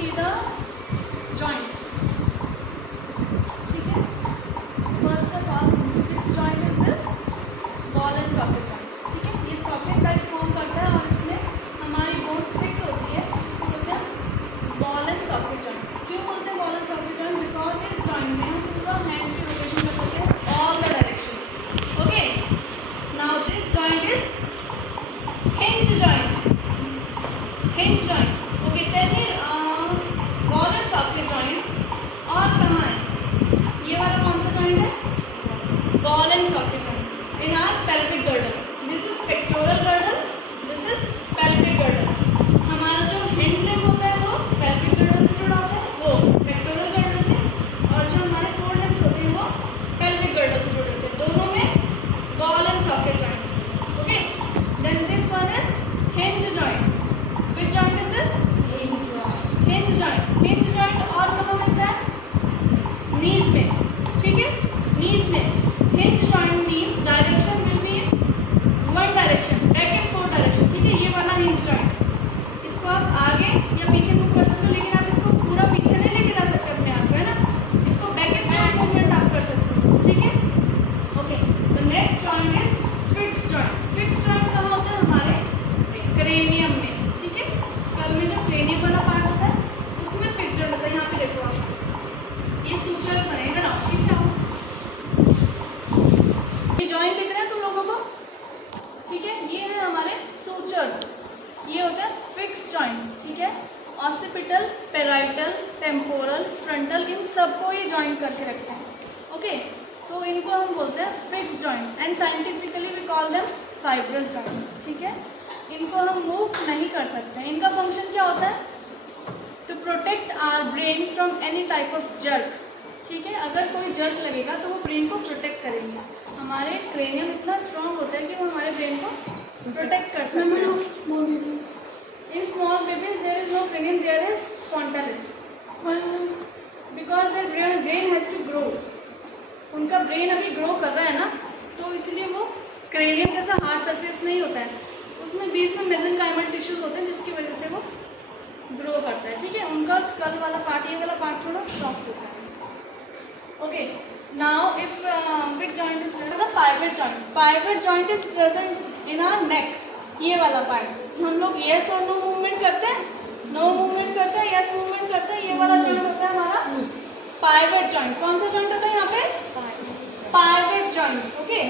See the joints. ठीक है. First of all which joint is this? Ball and socket joint. ठीक है. ये सॉकेट टाइप फॉर्म करता है और इसमें हमारी बोन फिक्स होती है. इसको बोलते हैं बॉल एंड सॉकेट जॉइंट. क्यों बोलते हैं ball and socket joint? Because इस जॉइंट में हम पूरा हैंड की रोटेशन कर सकते हैं all the direction. Okay. Now this joint is hinge joint. Hinge joint. Okay. Tell me ball and socket joint और कहाँ है? ये वाला कौन सा जॉइंट है? Ball and socket joint in our pelvic girdle. This is pectoral girdle, this is pelvic girdle. हमारा जो हिंड लिम्ब होता है वो pelvic girdle से जुड़ा होता है, वो pectoral girdle से, और जो हमारे फोर लिम्ब्स होते हैं वो pelvic girdle से जुड़े होते हैं. दोनों में ball and socket joint. Okay. Then this one is hinge joint. which joint is this? Hinge joint. Hinge joint. Hinge joint और कहाँ मिलता है? नीज में. ठीक है. नीज में hinge joint means direction will be one direction, back and forth direction. ठीक है. ये वाला hinge joint, इसको आप आगे या पीछे मूव कर सकते हो, लेकिन आप इसको पूरा पीछे नहीं लेके जा सकते अपने आप को, है ना. इसको बैक एंड फोर्थ मूवमेंट आप कर सकते हो. ठीक है. Okay. The next joint is fix joint. Fix joint कहाँ होता है? हमारे क्रेनियम में. ठीक है. स्कल में जो क्रेनियम वाला पार्ट होता है उसमें फिक्स जॉइंट होता है. यहाँ पे देखो आप, ये सूचर्स बने हैं ना. पीछे आओ. ये जॉइंट दिख रहे हैं तुम लोगों को? ठीक है. ये है हमारे सूचर्स. ये होता है फिक्स जॉइंट. ठीक है. ऑसिपिटल, पेराइटल, टेम्पोरल, फ्रंटल, इन सबको ये जॉइंट करके रखते हैं. ओके. तो इनको हम बोलते हैं fix joint and scientifically we call them fibrous joint. ठीक है. इनको हम मूव नहीं कर सकते. इनका फंक्शन क्या होता है? To protect our brain from any type of jerk. ठीक है. अगर कोई जर्क लगेगा तो वो ब्रेन को प्रोटेक्ट करेंगे. हमारे क्रेनियम इतना स्ट्रॉन्ग होता है कि वो हमारे ब्रेन को प्रोटेक्ट कर सकते हैं. In small babies there is no cranium, there is frontalis. Because their brain has to grow. उनका ब्रेन अभी ग्रो कर रहा है ना, तो इसलिए वो क्रेनियम जैसा हार्ड सरफेस नहीं होता है, उसमें बीच में मेसेनकाइमल टिश्यूज होते हैं जिसकी वजह से वो ग्रो करता है. ठीक है. उनका स्कल वाला पार्ट, ये वाला पार्ट थोड़ा सॉफ्ट होता है. Okay. Now if which joint is present? The pivot joint. Pivot joint is present in our neck. ये वाला पार्ट हम लोग यस और नो मूवमेंट करते हैं, नो मूवमेंट करते हैं, यस मूवमेंट करते हैं. ये वाला जॉइंट होता है हमारा पाइवट जॉइंट. कौन सा जॉइंट होता है यहाँ पे? Pivot joint. ओके.